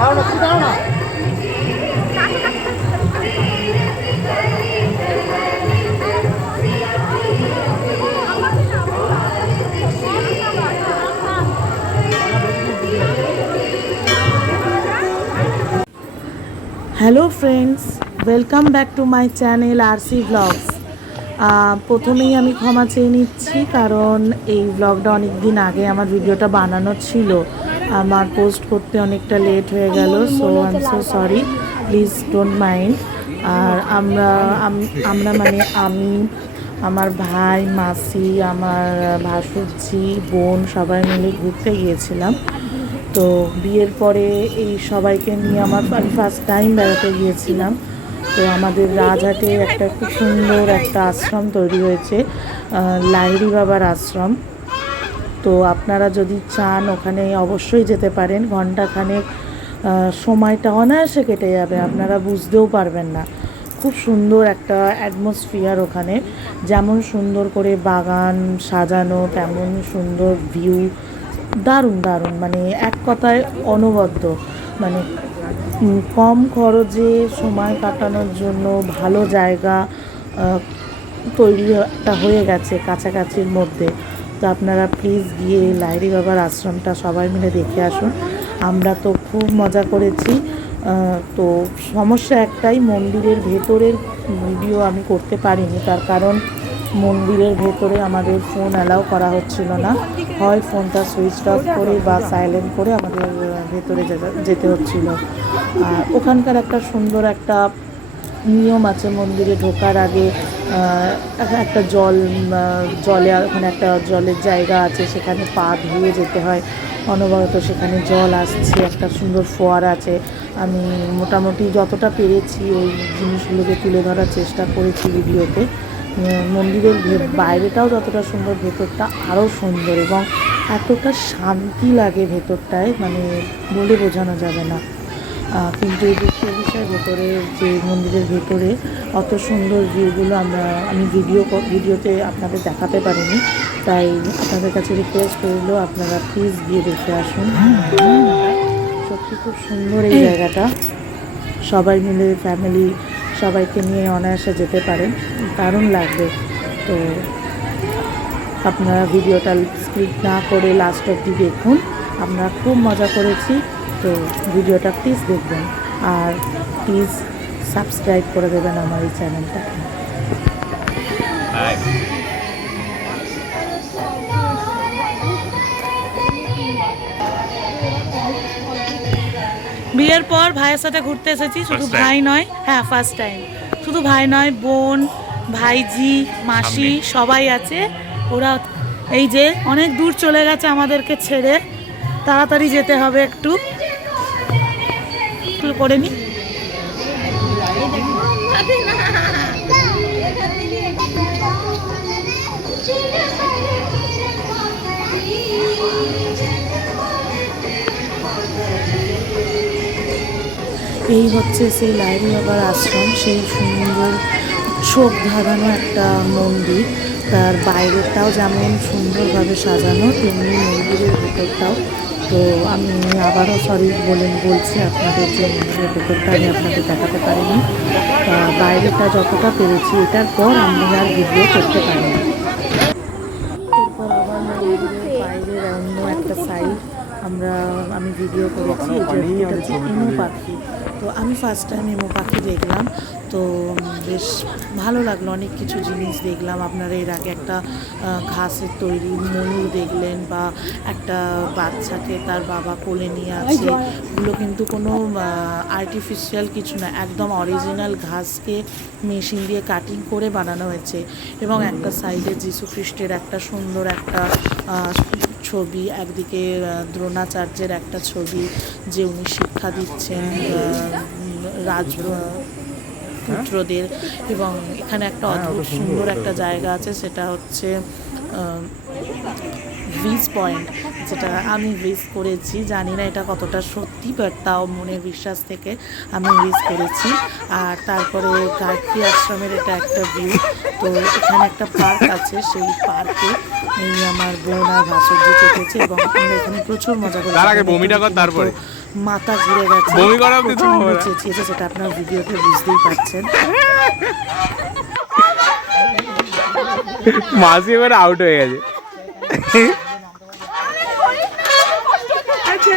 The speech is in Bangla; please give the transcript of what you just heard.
Hello friends, welcome back to my channel RC blogs. প্রথমেই আমি ক্ষমা চেয়ে নিচ্ছি, কারণ এই ব্লগটা অনেক দিন আগে আমার ভিডিওটা বানানো ছিল, আমার পোস্ট করতে অনেকটা লেট হয়ে গেল। So I am so sorry, please don't mind. আর আমরা মানে আমি, আমার ভাই, মাসি, আমার ভাসুরজি, বোন সবাই মিলে ঘুরতে গিয়েছিলাম। তো বিয়ের পরে এই সবাইকে নিয়ে আমি ফার্স্ট টাইম বেড়াতে গিয়েছিলাম। তো আমাদের রাজহাটে একটা খুব সুন্দর একটা আশ্রম তৈরি হয়েছে, লাহিড়ী বাবার আশ্রম। তো আপনারা যদি চান ওখানে অবশ্যই যেতে পারেন। ঘণ্টাখানেক সময়টা অনায়াসে কেটে যাবে, আপনারা বুঝতেও পারবেন না। খুব সুন্দর একটা অ্যাটমসফিয়ার ওখানে, যেমন সুন্দর করে বাগান সাজানো তেমন সুন্দর ভিউ, দারুণ দারুণ, মানে এক কথায় অনবদ্য। মানে কম খরচে সময় কাটানোর জন্য ভালো জায়গা তৈরি হয়ে গেছে কাছাকাছির মধ্যে। তো আপনারা প্লিজ গিয়ে লাহিড়ী বাবার আশ্রমটা সবাই মিলে দেখে আসুন। আমরা তো খুব মজা করেছি। তো সমস্যা একটাই, মন্দিরের ভেতরের ভিডিও আমি করতে পারিনি, তার কারণ মন্দিরের ভেতরে আমাদের ফোন অ্যালাউ করা হচ্ছিল না। হয় ফোনটা সুইচ অফ করে বা সাইলেন্ট করে আমাদের ভেতরে যেতে হচ্ছিল। আর ওখানকার একটা সুন্দর একটা নিয়ম আছে, মন্দিরে ঢোকার আগে একটা জলে ওখানে একটা জলের জায়গা আছে, সেখানে পা ধুয়ে যেতে হয়। অনবরত সেখানে জল আসছে, একটা সুন্দর ফোয়ারা আছে। আমি মোটামুটি যতটা পেরেছি ওই জিনিসগুলোকে তুলে ধরার চেষ্টা করেছি ভিডিওতে। মন্দিরের বাইরেটাও যতটা সুন্দর, ভেতরটা আরও সুন্দর, এবং এতটা শান্তি লাগে ভেতরটায়, মানে বলে বোঝানো যাবে না। কিন্তু এই দুঃখের বিষয়, ভেতরে যে মন্দিরের ভেতরে অত সুন্দর ভিউগুলো আমি ভিডিওতে আপনাদের দেখাতে পারিনি। তাই আপনাদের কাছে রিকোয়েস্ট করলেও আপনারা প্লিজ গিয়ে দেখে আসুন। সত্যি খুব সুন্দর এই জায়গাটা, সবাই মিলে ফ্যামিলি সবাইকে নিয়ে অনায়াসে যেতে পারেন, দারুণ লাগবে। তো আপনারা ভিডিওটা স্কিপ না করে লাস্ট অবধি দেখুন, আমরা খুব মজা করেছি। তো ভিডিওটা প্লিজ দেখবেন, আর প্লিজ সাবস্ক্রাইব করে দেবেন আমার এই চ্যানেলটাকে। বিয়ের পর ভাইয়ের সাথে ঘুরতে এসেছি, শুধু ভাই নয়, হ্যাঁ ফার্স্ট টাইম, শুধু ভাই নয়, বোন, ভাইজি, মাসি সবাই আছে। ওরা এই যে অনেক দূর চলে গেছে আমাদেরকে ছেড়ে, তাড়াতাড়ি যেতে হবে, একটু করে নি। এই হচ্ছে সেই লাহিড়ী বাবার আশ্রম, সেই সুন্দর চোখ ধাঁধানো একটা মন্দির। তার বাইরেটাও যেমন সুন্দরভাবে সাজানো, তেমনি মন্দিরের ভেতরটাও। তো আমি আবারও সরি বলছি আপনাদের, যে মন্দিরের ভেতরটা আমি আপনাদের দেখাতে পারিনি। বাইরেটা যতটা পেরেছি, এটার পর আমি আর ভিডিও করতে পারিনি। এরপর আবার মন্দিরের বাইরের অন্য একটা সাইড আমি ভিডিও করেছি। এটা হচ্ছে এমু পাখি। তো আমি ফার্স্ট টাইম এমু পাখি দেখলাম, তো বেশ ভালো লাগলো, অনেক কিছু জিনিস দেখলাম। আপনারা এর আগে একটা ঘাসের তৈরি ময়ূর দেখলেন, বা একটা বাচ্চাকে তার বাবা কোলে নিয়ে আছে। এগুলো কিন্তু কোনো আর্টিফিশিয়াল কিছু না, একদম অরিজিনাল ঘাসকে মেশিন দিয়ে কাটিং করে বানানো হয়েছে। এবং একটা সাইডে যীশু খ্রিস্টের একটা সুন্দর একটা ছবি, একদিকে দ্রোণাচার্যের একটা ছবি, যে উনি শিক্ষা দিচ্ছেন রাজপুত্রদের। এবং এখানে একটা অদ্ভুত সুন্দর একটা জায়গা আছে, সেটা হচ্ছে ভিজ পয়েন্ট, যেটা আমি ভিজ করেছি। জানি না এটা কতটা সত্যি, বাট তাও মনের বিশ্বাস থেকে আমি ভিজ করেছি। আর তারপরে গায়ত্রী আশ্রমের এটা একটা ভিউ। তো এখানে একটা পার্ক আছে, সেই পার্কে এই আমার বোন আর ভাসুরজি চেপেছে এবং আমরা এখানে প্রচুর মজা করেছি। তারপরে মাথা ঘুরে গেছে, চেঁচিয়েছে, সেটা আপনার ভিডিওতে বুঝতেই পারছেন। মাসি এবার আউট হয়ে গেছে। আচ্ছা